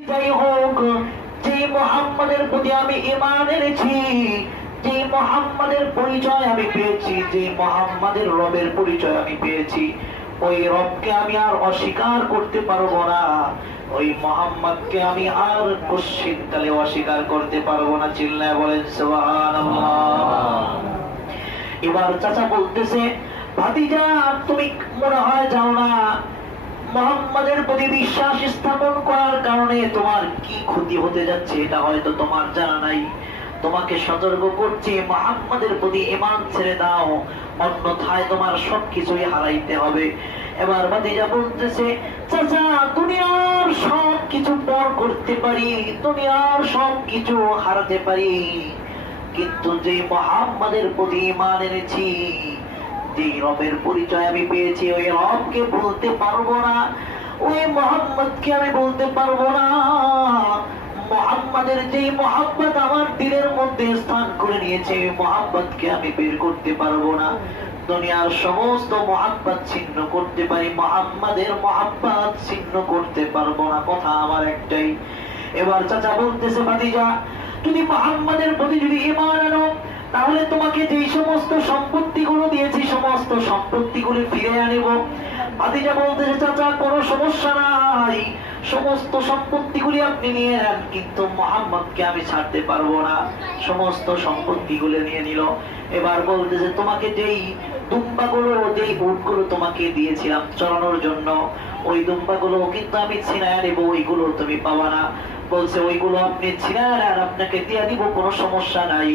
যাই হোক, যে মুহাম্মাদের প্রতি আমি ঈমান এনেছি, যে মুহাম্মাদের পরিচয় আমি পেয়েছি, যে মুহাম্মাদের রবের পরিচয় আমি পেয়েছি, ওই রবকে আমি আর অস্বীকার করতে পারবো না। ওই মুহাম্মদকে আমি আর কোশ্চিন কালে অস্বীকার করতে পারবো না। চিল্লায় বলেন সুবহানাল্লাহ। এবার চাচা বলতেছে, ভাতিজা তুমি মনে হয় যাও না, মুহাম্মাদের প্রতি বিশ্বাস স্থাপন করার কারণে তোমার কি ক্ষতি হতে যাচ্ছে এটা হয়তো তোমার জানা নাই। তোমাকে সতর্ক করছি, মুহাম্মাদের প্রতি ঈমান ছেড়ে দাও, অন্যথায় তোমার সবকিছুই হারাইতে হবে। এবার ভাতিজা বলতেছে, চাচা দুনিয়ার সব কিছু পর করতে পারি, দুনিয়ার সব কিছু হারাতে পারি, কিন্তু যে মুহাম্মাদের প্রতি ঈমান এনেছি, যে রবের পরিচয় আমি পেয়েছি, ওই রবকে বলতে পারবো না, ওই মুহাম্মদকে আমি বলতে পারবো না। মুহাম্মাদের যে মুহাব্বত আমার দিলের মধ্যে স্থান করে নিয়েছে, ওই মুহাব্বতকে আমি বের করতে পারবো না। দুনিয়ার সমস্ত মুহাব্বত ছিন্ন করতে পারি, মুহাম্মাদের মুহাব্বত ছিন্ন করতে পারবো না। কথা আমার একটাই। এবার চাচা বলতেছে, ভাতিজা তুমি মুহাম্মাদের প্রতি যদি ঈমান আনো, তাহলে তোমাকে যে সমস্ত সম্পত্তিগুলো দিয়েছি, সমস্ত সম্পত্তিগুলো ফিরে আনিব। ভাতিজা বলতেছে, চাচা কোনো সমস্যা নাই, সমস্ত সম্পত্তিগুলি আপনি নিয়ে নেন, কিন্তু মুহাম্মদকে আমি ছাড়তে পারবো না। সমস্ত সম্পত্তিগুলো নিয়ে নিল। এবার বলতেছে, তোমাকে যেই দুম্বাগুলো, যেই উটগুলো তোমাকে দিয়েছিলাম চড়ানোর জন্য, ওই দুম্বাগুলো কিন্তু আমি ছিনায় নেবো, ওইগুলো তুমি পাবা না। বলছে, ওইগুলো আপনি ছিনায় আর আপনাকে দিয়ে দিব, কোনো সমস্যা নাই।